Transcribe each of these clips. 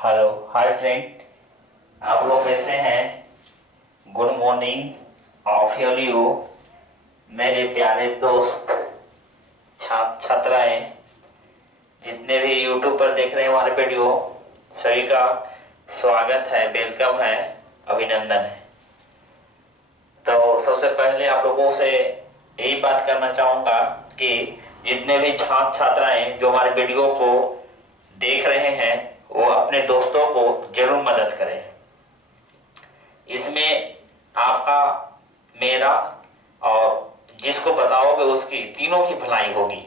Hello hi friend, आप लोग कैसे हैं? गुड मॉर्निंग ऑफ यू मेरे प्यारे दोस्त, छात्र छात्राएं, जितने भी यूट्यूब पर देख रहे हैं हमारे वीडियो, सभी का स्वागत है, वेलकम है, अभिनंदन है। तो सबसे पहले आप लोगों से यही बात करना चाहूँगा कि जितने भी छात्र छात्राएं जो हमारे वीडियो को देख रहे हैं वो अपने दोस्तों को जरूर मदद करें। इसमें आपका, मेरा और जिसको बताओगे उसकी, तीनों की भलाई होगी।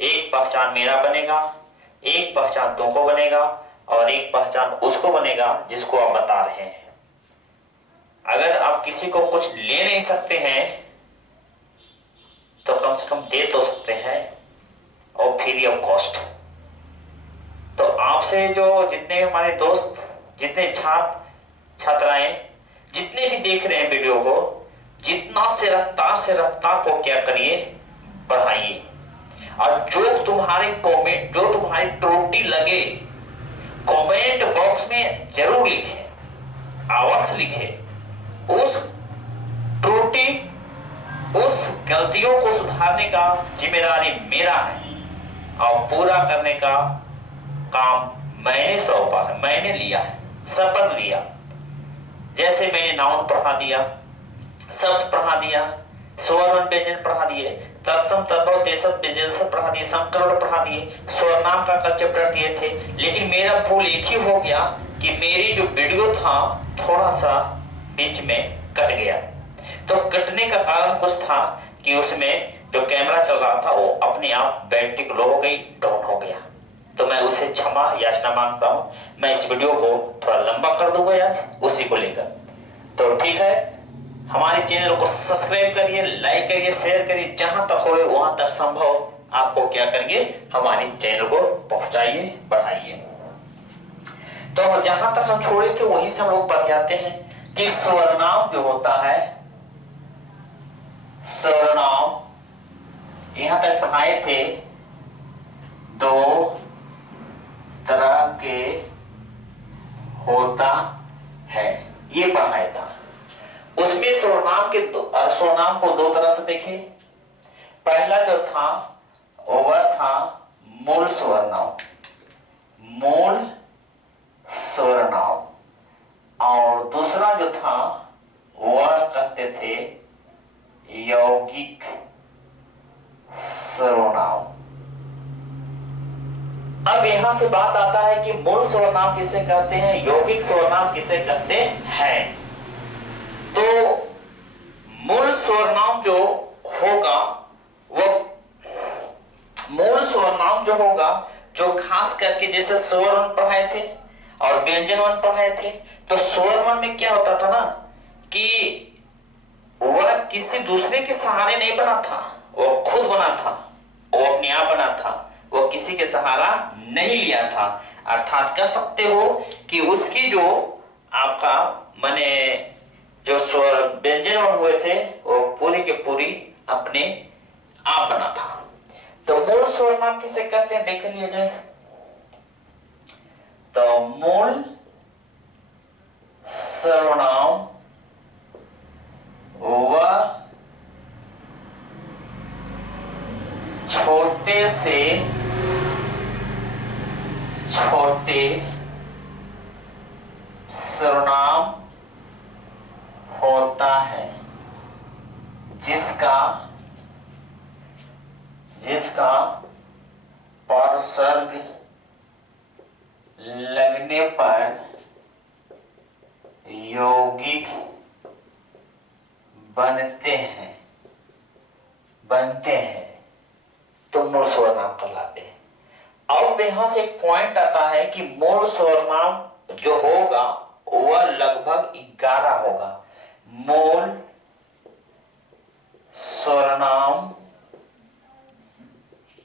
एक पहचान मेरा बनेगा, एक पहचान तुमको बनेगा और एक पहचान उसको बनेगा जिसको आप बता रहे हैं। अगर आप किसी को कुछ ले नहीं सकते हैं तो कम से कम दे तो सकते हैं, और फ्री ऑफ कॉस्ट। तो आपसे जो जितने हमारे दोस्त, जितने छात्र छात्राएं, जितने भी देख रहे हैं वीडियो को, जितना से रफ्तार को क्या करिए, बढ़ाइए। और जो तुम्हारे कमेंट, जो तुम्हारी त्रुटि लगे, कमेंट बॉक्स में जरूर लिखें, अवश्य लिखें। उस त्रुटि, उस गलतियों को सुधारने का जिम्मेदारी मेरा है और पूरा करने का काम मैंने सौंपा है, मैंने लिया है, शपथ लिया। जैसे मैंने नाउन पढ़ा दिया, शब्द पढ़ा दिया, स्वर व्यंजन पढ़ा दिए, तत्सम तद्भव देशज विशेषण पढ़ा दिए, संकरण पढ़ा दिए, स्वरनाम का कल्चर दिए थे। लेकिन मेरा भूल एक ही हो गया कि मेरी जो वीडियो था थोड़ा सा बीच में कट गया। तो कटने का कारण कुछ था कि उसमें जो कैमरा चल रहा था वो अपने आप बैटरी लो हो गई, डाउन हो गया। तो मैं उसे क्षमा याचना मांगता हूँ। मैं इस वीडियो को थोड़ा लंबा कर दूंगा आज उसी को लेकर। तो ठीक है, हमारे चैनल को सब्सक्राइब करिए, लाइक करिए, शेयर करिए, जहां तक हो वहां तक संभव आपको क्या करिए, हमारे चैनल को पहुंचाइए, बढ़ाइए। तो जहां तक हम छोड़े थे वहीं से हम लोग बतियाते हैं कि स्वरनाम जो होता है, स्वरनाम यहां तक पढ़ाए थे, दो तरह के होता है, ये पढ़ाया था। उसमें स्वरनाम को दो तरह से देखे। पहला जो था वह था मूल स्वरनाम, मूल स्वरनाम, और दूसरा जो था वह कहते थे यौगिक स्वरनाम। अब यहां से बात आता है कि मूल स्वरनाम किसे कहते हैं, यौगिक स्वरनाम किसे कहते हैं। तो मूल स्वरनाम जो होगा, वो मूल स्वरनाम जो होगा, जो खास करके जैसे स्वर वर्ण पढ़ाए थे और व्यंजन वर्ण पढ़ाए थे, तो स्वर वर्ण में क्या होता था ना कि वह किसी दूसरे के सहारे नहीं बना था, वो खुद बना था, वो अपने आप बना था, वो किसी के सहारा नहीं लिया था। अर्थात कह सकते हो कि उसकी जो आपका माने जो स्वर व्यंजन हुए थे वो पूरी के पूरी अपने आप बना था। तो मूल स्वर नाम किसे कहते हैं देख लिया जाए। तो मूल सर्वनाम वह छोटे से छोटे सर्वनाम होता है जिसका परसर्ग लगने पर यौगिक बनते हैं तो मूल स्वरनाम कहलाते हैं। अब यहां से एक पॉइंट आता है कि मूल स्वरनाम जो होगा वह लगभग 11 होगा। मूल स्वरनाम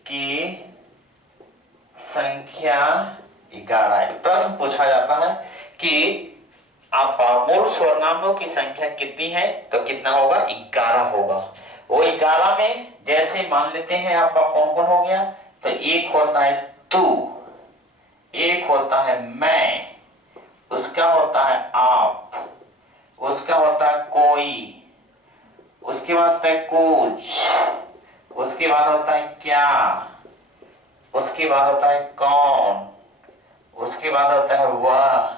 की संख्या 11 है। प्रश्न पूछा जाता है कि आपका मूल स्वरनामों की संख्या कितनी है, तो कितना होगा, 11 होगा। वो 11 में जैसे मान लेते हैं आपका कौन कौन हो गया, तो एक होता है तू, एक होता है मैं, उसका होता है आप, उसका होता है कोई, उसके बाद होता है कुछ, उसके बाद होता है क्या, उसके बाद होता है कौन, उसके बाद होता है वह,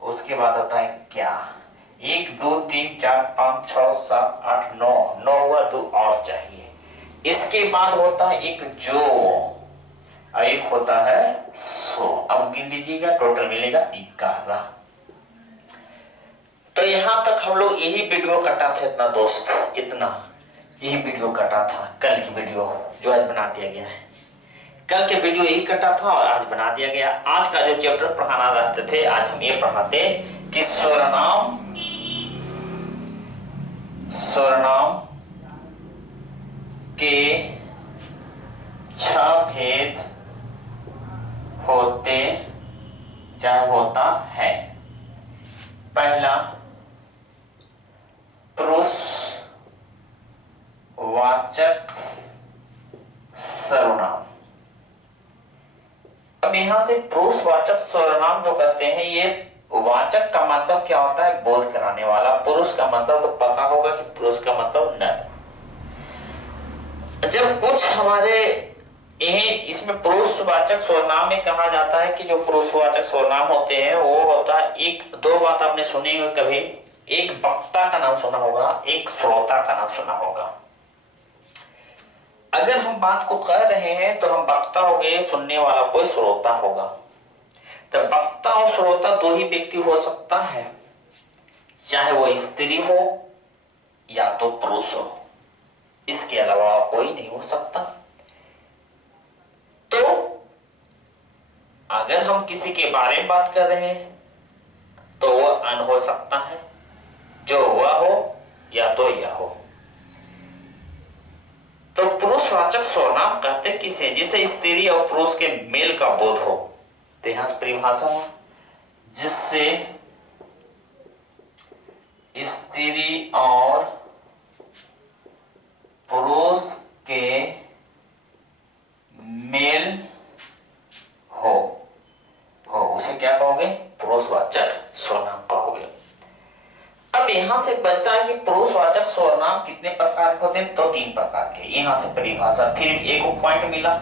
उसके बाद होता है क्या। 1 2 3 4 5 6 7 8 9, 9 हुआ, 2 और चाहिए। इसके बाद होता है एक जो और एक होता है सो। अब गिन लीजिएगा, टोटल मिलेगा 11। तो यहां तक हम लोग यही वीडियो कटा था इतना दोस्त, इतना यही वीडियो कटा था। कल की वीडियो जो आज बना दिया गया है, कल के वीडियो यही कटा था और आज बना दिया गया। आज का जो चैप्टर पढ़ाना रहते थे, आज हम ये पढ़ाते कि स्वरनाम, स्वरनाम के 6 भेद होते चाहे होता है। पहला पुरुषवाचक सर्वनाम। अब यहां से पुरुषवाचक सर्वनाम जो कहते हैं, ये वाचक का मतलब क्या होता है? बोध कराने वाला। पुरुष का मतलब तो पता होगा कि पुरुष का मतलब नर। जब कुछ हमारे इसमें पुरुषवाचक सर्वनाम में कहा जाता है कि जो पुरुषवाचक सर्वनाम होते हैं वो होता है, एक दो बात आपने सुनी होगी कभी, एक वक्ता का नाम सुना होगा, एक श्रोता का नाम सुना होगा। अगर हम बात को कह रहे हैं तो हम वक्ता हो गए, सुनने वाला कोई श्रोता होगा। तो वक्ता और श्रोता 2 ही व्यक्ति हो सकता है, चाहे वो स्त्री हो या तो पुरुष हो, इसके अलावा कोई नहीं हो सकता। तो अगर हम किसी के बारे में बात कर रहे हैं तो वह अन हो सकता है, जो वह हो या तो यह हो। तो पुरुषवाचक सर्वनाम कहते किसे? जिसे स्त्री और पुरुष के मेल का बोध हो। तो यहां से परिभाषा है, जिससे स्त्री और पुरुष के मेल हो उसे क्या कहोगे? पुरुषवाचक सर्वनाम कहोगे। अब यहां से बचता है कि पुरुषवाचक सर्वनाम कितने प्रकार के होते हैं? तो 3 प्रकार के। यहां से परिभाषा फिर एक पॉइंट मिला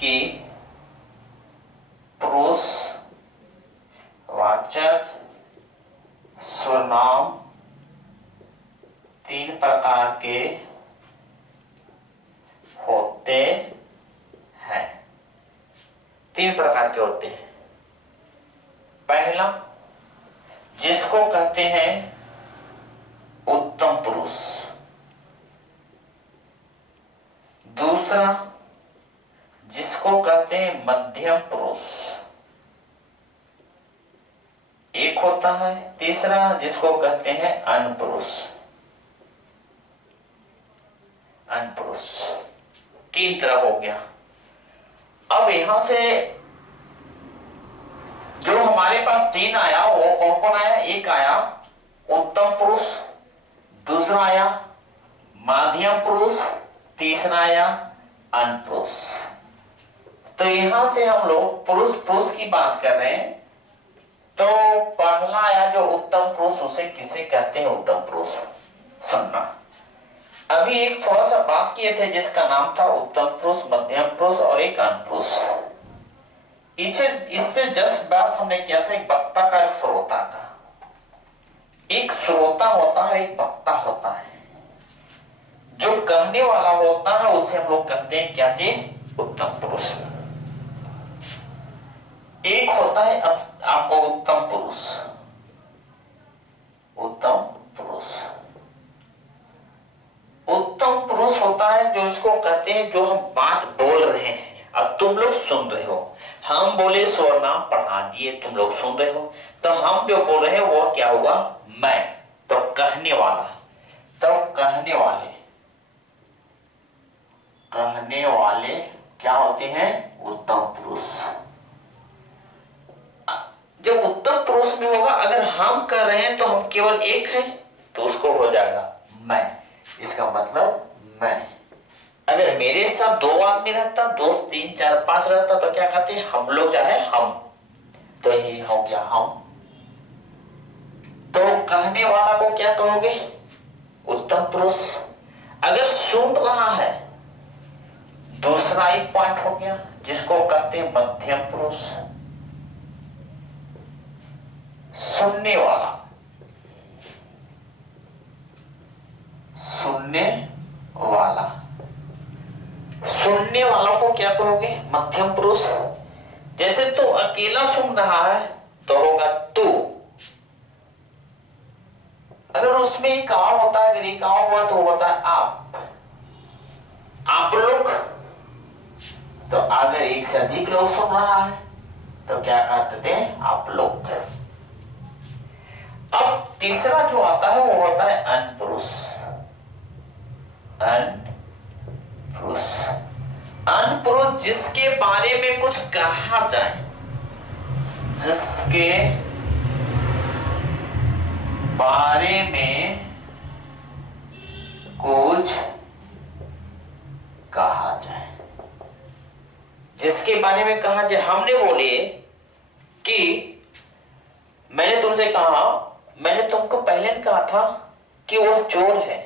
कि पुरुषवाचक सर्वनाम 3 प्रकार के होते हैं। 3 प्रकार के होते हैं। पहला, जिसको कहते हैं उत्तम पुरुष। दूसरा, जिसको कहते हैं मध्यम पुरुष, एक होता है। तीसरा, जिसको कहते हैं अनपुरुष। अनपुरुष 3 तरह हो गया। अब यहां से जो हमारे पास 3 आया वो कौन कौन आया? एक आया उत्तम पुरुष, दूसरा आया मध्यम पुरुष, तीसरा आया अनपुरुष। तो यहां से हम लोग पुरुष पुरुष की बात कर रहे हैं। तो पहला आया जो उत्तम पुरुष, उसे किसे कहते हैं उत्तम पुरुष? सुनना, अभी एक थोड़ा सा बात किए थे जिसका नाम था उत्तम पुरुष, मध्यम पुरुष और एक अनपुरुष। इससे जस्ट बात हमने किया था एक वक्ता का, एक श्रोता का। एक श्रोता होता है, एक वक्ता होता है। जो कहने वाला होता है उसे हम लोग कहते हैं क्या जी? उत्तम पुरुष। एक होता है आपको उत्तम पुरुष। उत्तम पुरुष, उत्तम पुरुष होता है जो इसको कहते हैं, जो हम बात बोल रहे हैं और तुम लोग सुन रहे हो। हम बोले सर्वनाम पढ़ा दिए, तुम लोग सुन रहे हो, तो हम जो बोल रहे हैं वो क्या हुआ? मैं। तो कहने वाला, तो कहने वाले क्या होते हैं? उत्तम पुरुष। जब उत्तम पुरुष में होगा, अगर हम कर रहे हैं तो हम केवल एक हैं, तो उसको हो जाएगा मैं। इसका मतलब मैं। अगर मेरे साथ 2 आदमी रहता, 2 3 4 5 रहता, तो क्या कहते हैं? हम लोग, चाहे हम। तो यही हो गया हम। कहने वाला को क्या कहोगे? उत्तम पुरुष। अगर सुन रहा है, दूसरा एक पॉइंट हो गया जिसको कहते हैं मध्यम पुरुष। सुनने वाला, सुनने वाला, सुनने वाला को क्या कहोगे? मध्यम पुरुष। जैसे तो अकेला सुन रहा है तो होगा तू। अगर उसमें एक आप होता है, अगर एक आप हुआ तो होता है आप लोग। तो अगर एक से अधिक लोग सुन रहा है तो क्या कहते हैं? आप लोग। अब तीसरा जो आता है वो होता है अनपुरुष। अनपुरुष, अनपुरुष जिसके बारे में कुछ कहा जाए, जिसके बारे में कुछ कहा जाए, जिसके बारे में कहा जाए। हमने बोले कि मैंने तुमसे कहा, मैंने तुमको पहले कहा था कि वो चोर है।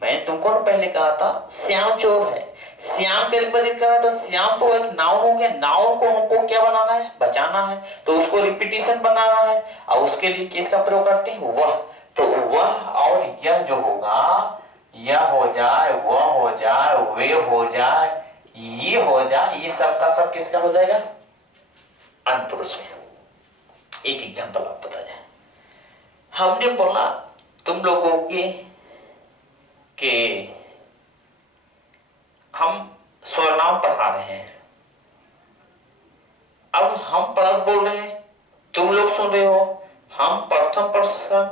मैंने तुमको पहले कहा था श्याम चोर है। श्याम के लिए करा तो श्याम तो एक नाउन हो गया। नाउन को हमको क्या बनाना है? बचाना है, तो उसको रिपीटिशन बनाना है और उसके लिए किसका प्रयोग करते हैं? वह। तो वह और यह जो होगा, यह हो जाए, वह हो जाए, वे हो जाए, ये हो जाए, ये सब का सब किसका हो जाएगा? अनपुरुष में। एक एग्जांपल आप बता जाए। हमने बोला तुम लोगों के हम स्वरनाम पढ़ा रहे हैं। अब हम पढ़ बोल रहे हैं, तुम लोग सुन रहे हो। हम प्रथम पर्सन,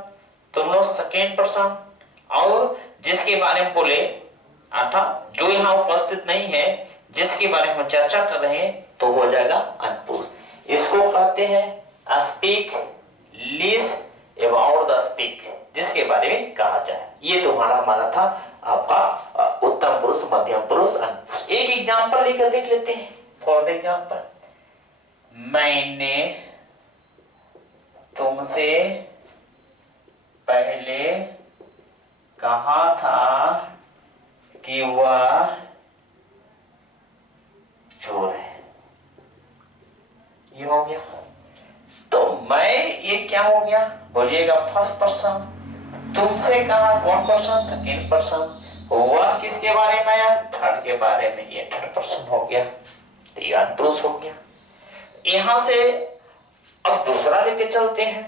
तुम लोग सेकेंड पर्सन, और जिसके बारे में बोले अर्थात जो यहाँ उपस्थित नहीं है, जिसके बारे में हम चर्चा कर रहे हैं, तो हो जाएगा अनपुरुष। इसको कहते हैं speak, list, about the speak, जिसके बारे में कहा जाए। ये तुम्हारा हमारा था आपका उत्तम पुरुष, मध्यम पुरुष, अनपुरुष। एक एग्जांपल लेकर देख लेते हैं। फॉर द एग्जांपल, मैंने तुमसे पहले कहा था कि वह चोर है। ये हो गया। तो मैं, ये क्या हो गया? बोलिएगा फर्स्ट पर्सन। तुमसे कहा कौन पर्सन? Second person. वह किसके बारे में आया? थर्ड के बारे में। ये थर्ड पर्सन हो गया, तो ये अनपुरुष हो गया। यहां से अब दूसरा लेके चलते हैं।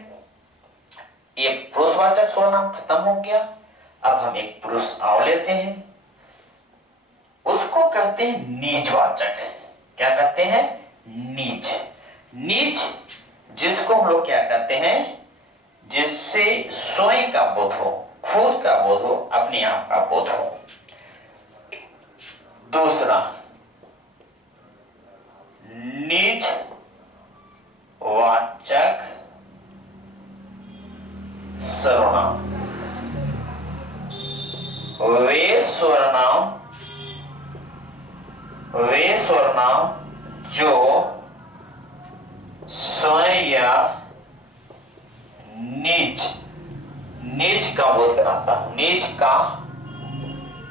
ये पुरुषवाचक सर्वनाम खत्म हो गया। अब हम एक पुरुष और लेते हैं, उसको कहते हैं नीचवाचक। क्या कहते हैं? नीच। नीच जिसको हम लोग क्या कहते हैं? जिससे स्वयं का बोध हो, खुद का बोध हो, अपने आप का बोध हो। दूसरा, नीच वाचक सर्वनाम। वे सर्वनाम जो स्वयं या नीच, नीच का बोध कराता हो, नीच का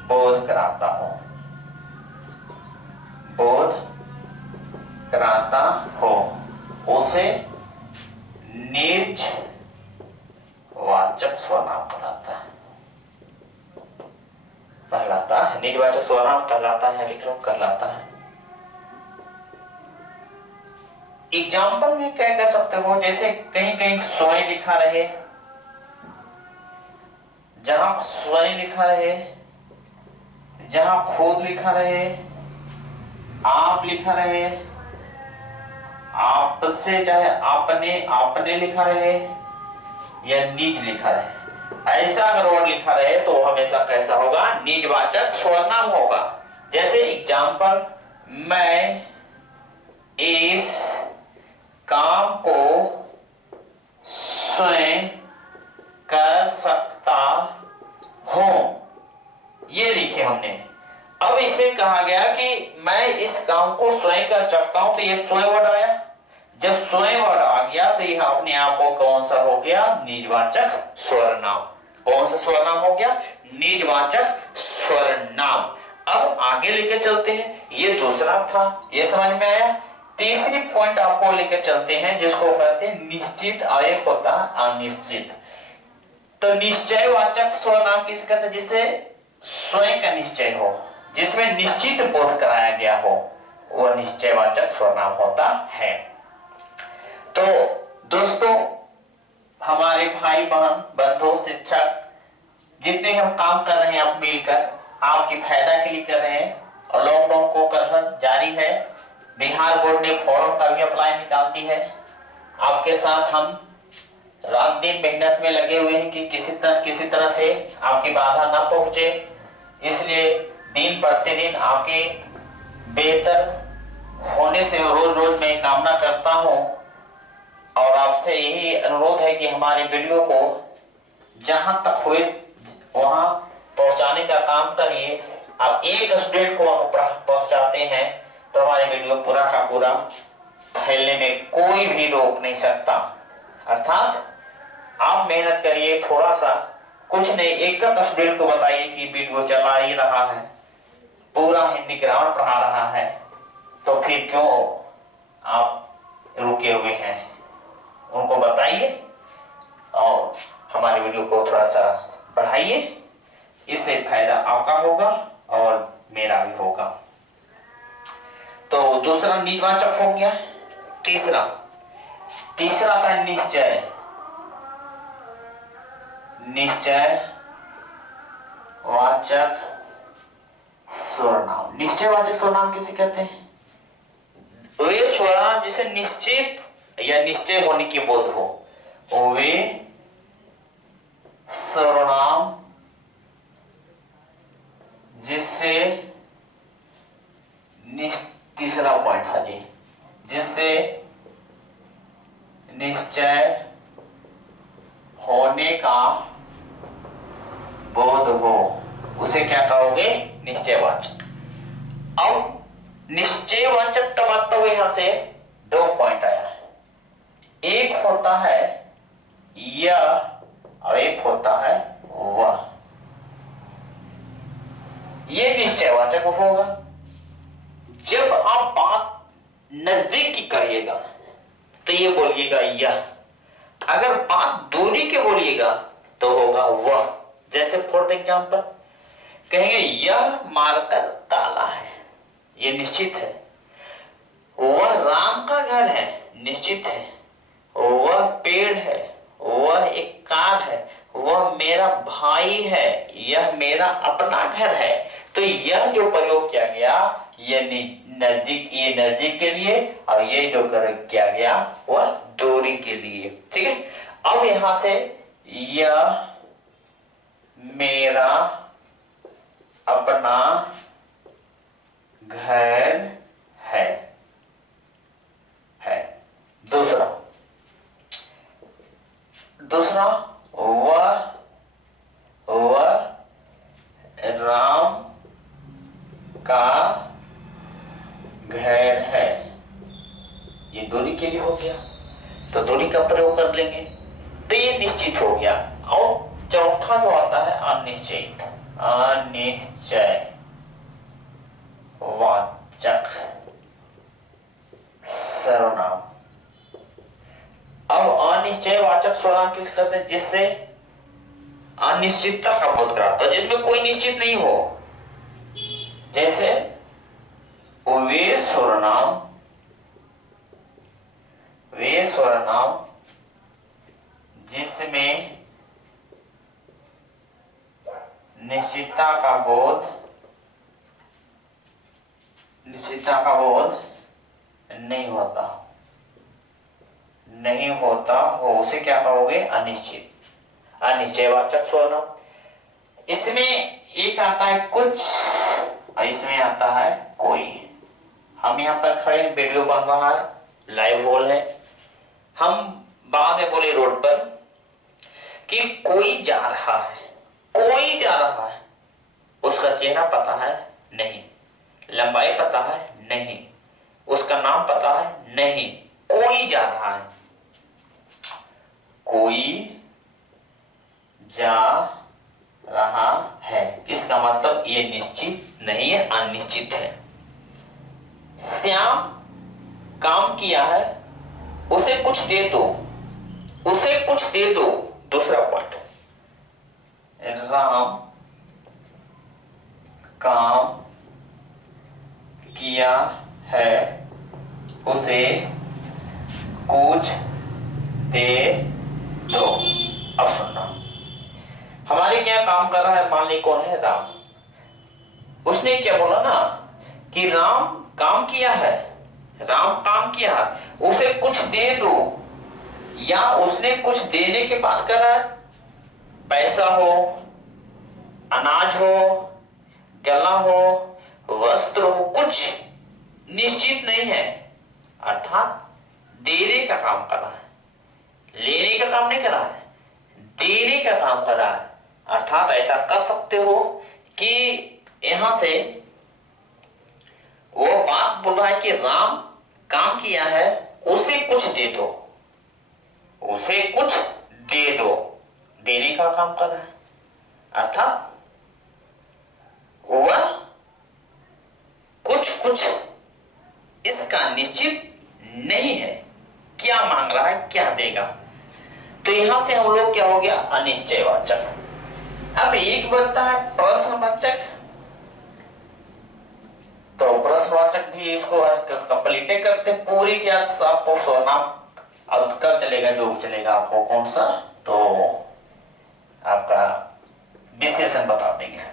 बोध कराता हो, बोध कराता हो, उसे नीच वाचक सर्वनाम कहलाता है। नीचवाचक सर्वनाम कहलाता है। लिख लो, कहलाता है। एग्जाम्पल में क्या कह सकते हो? जैसे कहीं कहीं स्वयं लिखा रहे, जहां स्वयं लिखा रहे, जहां खुद लिखा रहे, आप लिखा रहे, आपसे चाहे आपने, आपने लिखा रहे, या नीच लिखा रहे, ऐसा अगर वर्ड लिखा रहे तो हमेशा कैसा होगा? नीचवाचक सर्वनाम होगा। जैसे एग्जाम्पल, मैं इस काम को स्वयं कर सकता हूं, ये लिखे हमने। अब इसमें कहा गया कि मैं इस काम को स्वयं कर सकता हूं, तो ये स्वयं वर्ड आया। जब स्वयं वर्ड आ गया तो यह अपने आप को कौन सा हो गया, निजवाचक स्वरनाम। कौन सा स्वरनाम हो गया, निजवाचक स्वरनाम। अब आगे लेके चलते हैं, ये दूसरा था, ये समझ में आया। तीसरी पॉइंट आपको लेकर चलते हैं जिसको कहते हैं निश्चित और एक होता है अनिश्चित। तो निश्चयवाचक स्वरनाम किसे कहते हैं, जिसे स्वयं का निश्चय हो, जिसमें निश्चित बोध कराया गया हो, वह निश्चयवाचक स्वरनाम होता है। तो दोस्तों, हमारे भाई बहन बंधु शिक्षक जितने हम काम कर रहे हैं आप मिलकर आपके फायदा के लिए कर रहे हैं, और लॉकडाउन को कर जारी है। बिहार बोर्ड ने फॉर्म का भी अप्लाई निकालती है। आपके साथ हम रात दिन मेहनत में लगे हुए हैं कि किसी तरह से आपकी बाधा ना पहुंचे। इसलिए दिन प्रतिदिन आपके बेहतर होने से रोज रोज मैं कामना करता हूं, और आपसे यही अनुरोध है कि हमारे वीडियो को जहां तक हुए वहां पहुंचाने का काम करिए। आप एक स्टूडेंट को पहुंचाते हैं तो हमारे वीडियो पूरा का पूरा फैलने में कोई भी रोक नहीं सकता। अर्थात आप मेहनत करिए थोड़ा सा, कुछ नहीं, एक स्टूडेंट को बताइए कि वीडियो चला ही रहा है, पूरा हिंदी ग्रामर पढ़ा रहा है, तो फिर क्यों आप रुके हुए हैं। उनको बताइए और हमारे वीडियो को थोड़ा सा बढ़ाइए, इससे फायदा आपका होगा और मेरा भी होगा। तो दूसरा निजवाचक हो गया। तीसरा था निश्चय। निश्चयवाचक स्वरनाम। निश्चयवाचक स्वरनाम किसे कहते हैं, वे स्वरनाम जिसे निश्चित या निश्चय होने की बोध हो, वे स्वरनाम जिससे तीसरा पॉइंट था जी, जिससे निश्चय होने का बोध हो, उसे क्या कहोगे, निश्चयवाचक। अब निश्चयवाचक का मतलब यहां से दो पॉइंट आया है, एक होता है यह और एक होता है वह। ये निश्चयवाचक होगा जब आप बात नजदीक की करिएगा तो ये बोलिएगा यह, अगर बात दूरी के बोलिएगा तो होगा वह। जैसे फॉर एग्जाम्पल कहेंगे यह मार्कर काला है, ये निश्चित है। वह राम का घर है, निश्चित है। वह पेड़ है, वह एक कार है, वह मेरा भाई है, यह मेरा अपना घर है। तो यह जो प्रयोग किया गया ये नजदीक, ये नजदीक के लिए, और ये जो प्रयोग किया गया वह दूरी के लिए। ठीक है। अब यहां से यह मेरा अपना घर है। दूसरा वह राम का घर है, ये दूरी के लिए हो गया, तो दूरी का प्रयोग कर लेंगे तो ये निश्चित हो गया। और चौथा जो आता है अनिश्चित, वाचक सर्वनाम। अब अनिश्चयवाचक सर्वनाम किसे कहते हैं, जिससे अनिश्चितता का बोध कराता है, जिसमें कोई निश्चित नहीं हो। जैसे वे स्वरनाम जिसमें निश्चितता का बोध नहीं होता हो, उसे क्या कहोगे, अनिश्चित, अनिश्चयवाचक सर्वनाम। इसमें एक आता है कुछ और इसमें आता है कोई। हम यहाँ पर खड़े हैं, वीडियो बन रहा है, लाइव हॉल है, हम बाद में बोले रोड पर कि कोई जा रहा है, उसका चेहरा पता है नहीं, लंबाई पता है नहीं, उसका नाम पता है नहीं, कोई जा रहा है, कोई जा रहा है, इसका मतलब ये निश्चित नहीं है, अनिश्चित है। श्याम काम किया है, उसे कुछ दे दो, उसे कुछ दे दो। दूसरा पॉइंट, राम काम किया है, उसे कुछ दे दो। अब सुनना, हमारे क्या काम कर रहा है, मान ली कौन है, राम। उसने क्या बोला ना कि राम काम किया है, राम काम किया है, उसे कुछ दे दो, या उसने कुछ देने की बात कर रहा है। पैसा हो, अनाज हो, गला हो, वस्त्र हो, कुछ निश्चित नहीं है, अर्थात देने का काम कर रहा है, लेने का काम नहीं कर रहा है, देने का काम कर रहा है। अर्थात ऐसा कर सकते हो कि यहां से वो बात बोल रहा है कि राम काम किया है, उसे कुछ दे दो, उसे कुछ दे दो, देने का काम कर रहा है। अर्थात वह कुछ कुछ इसका निश्चित नहीं है, क्या मांग रहा है, क्या देगा। तो यहां से हम लोग क्या हो गया, अनिश्चयवाचक। अब एक बनता है प्रश्नवाचक। तो प्रश्नवाचक भी इसको कंप्लीट करते पूरी, क्या आपको सर्वनाम अब कल चलेगा, जो चलेगा आपको कौन सा, तो आपका विशेषण बता देंगे।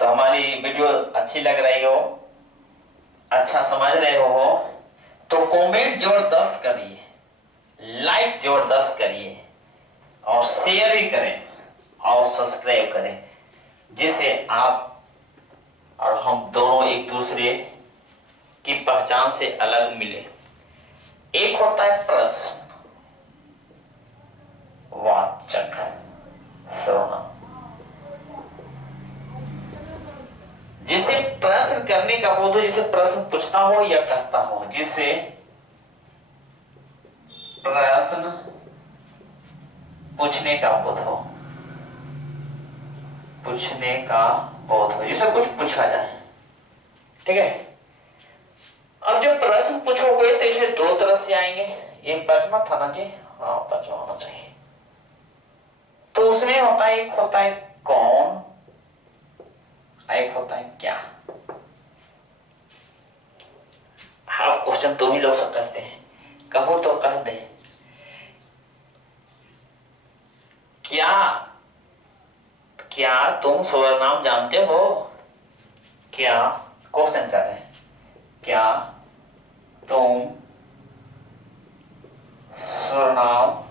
तो हमारी वीडियो अच्छी लग रही हो, अच्छा समझ रहे हो, तो कमेंट जबरदस्त करिए, लाइक जबरदस्त करिए, और शेयर भी करें और सब्सक्राइब करें, जिससे आप और हम दोनों एक दूसरे की पहचान से अलग मिले। एक होता है प्रश्न वाचक सर्वनाम, जिसे प्रश्न करने का बोध हो, जिसे प्रश्न पूछता हो या कहता हो, जिसे प्रश्न पूछने का बोध हो, पूछने का बोध हो, जिसे कुछ पूछा जाए। ठीक है। अब जब प्रश्न पूछोगे तो इसे दो तरह से आएंगे, एक पचमा था ना जी, हाँ पचमा होना चाहिए। तो उसमें होता है, एक होता है कौन, एक होता है क्या। आप क्वेश्चन तुम ही लोग सब करते हैं, कहो तो कह दे, क्या क्या तुम सर्वनाम जानते हो, क्या क्वेश्चन कर रहे हैं, क्या तुम सर्वनाम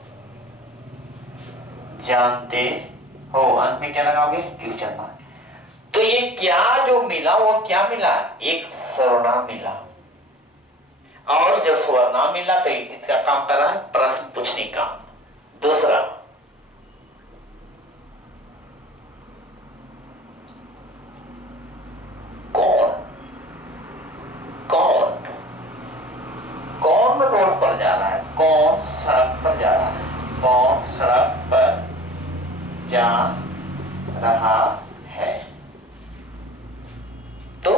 जानते हो। अंत में क्या लगाओगे, फ्यूचर मार्क। तो ये क्या जो मिला, वो क्या मिला, एक सर्वनाम मिला। और जब सर्वनाम मिला तो एक किसका काम कर रहा है, प्रश्न पूछने का। दूसरा कौन, कौन कौन रोड पर जा रहा है, कौन सड़क पर जा रहा है, कौन सड़क पर जा रहा है। तो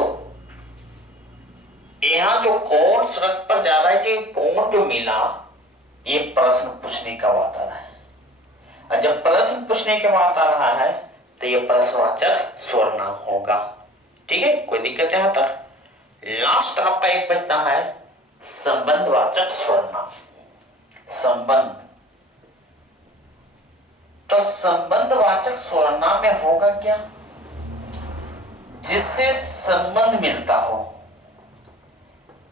यहां जो कौन सड़क पर जा रहा है, कि कौन जो मिला, ये प्रश्न पूछने का बात आ रहा है। और जब प्रश्न पूछने के बात आ रहा है तो ये प्रश्नवाचक सर्वनाम होगा। ठीक है, कोई दिक्कत यहां तक। लास्ट आपका एक बचता है संबंधवाचक सर्वनाम, संबंध। तो संबंधवाचक सर्वनाम में होगा क्या, जिससे संबंध मिलता हो।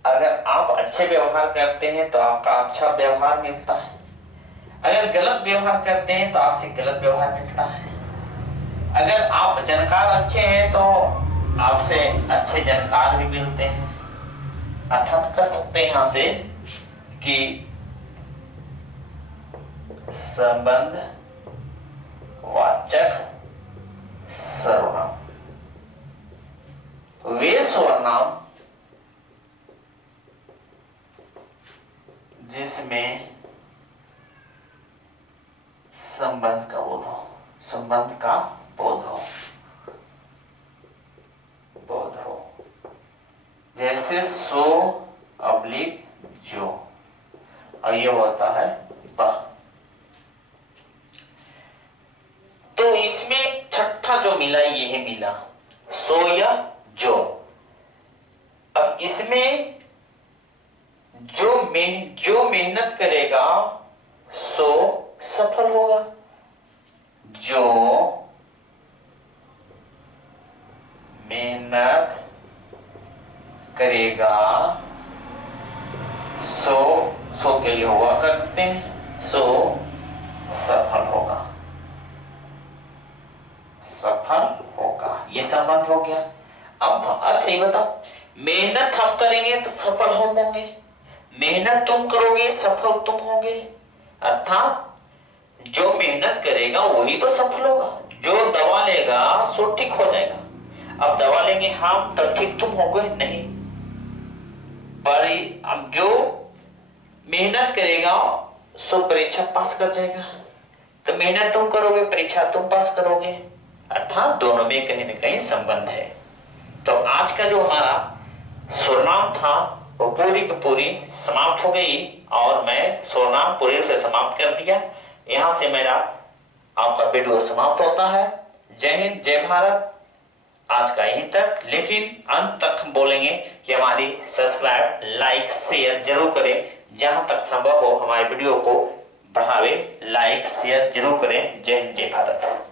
अगर आप अच्छे व्यवहार करते हैं तो आपका अच्छा व्यवहार मिलता है, अगर गलत व्यवहार करते हैं तो आपसे गलत व्यवहार मिलता है। अगर आप जानकार अच्छे हैं तो आपसे अच्छे जानकार भी मिलते हैं। अर्थात कर सकते हैं यहां से कि संबंध वाचक सर्वनाम वे सर्वनाम जिसमें संबंध का बोध हो, संबंध का बोध हो, जैसे सो अब्लिक जो, और ये होता है बा। तो इसमें छठा जो मिला ये मिला सो या जो। अब इसमें जो मेहनत करेगा सो सफल होगा, जो मेहनत करेगा सो के लिए हुआ करते हैं, सो सफल होगा, सफल होगा। ये संबंध हो गया। अब अच्छा ये बताओ, मेहनत हम करेंगे तो सफल हम होंगे, मेहनत तुम करोगे सफल तुम होगे, अर्थात जो मेहनत करेगा वही तो सफल होगा, जो दवा लेगा सो ठीक हो जाएगा। अब दवा लेंगे हम तो ठीक तुम होगे नहीं, पर अब जो मेहनत करेगा सो परीक्षा पास कर जाएगा। तो मेहनत तुम करोगे परीक्षा तुम पास करोगे, अर्थात दोनों में कहीं ना कहीं संबंध है। तो आज का जो हमारा सर्वनाम था वो पूरी की पूरी समाप्त हो गई, और मैं सर्वनाम पूरी से समाप्त कर दिया। यहाँ से मेरा आपका वीडियो समाप्त होता है। जय हिंद, जय भारत। आज का यहीं तक, लेकिन अंत तक हम बोलेंगे कि हमारी सब्सक्राइब, लाइक, शेयर जरूर करें। जहां तक संभव हो हमारे वीडियो को बढ़ावे, लाइक शेयर जरूर करें। जय हिंद, जय भारत।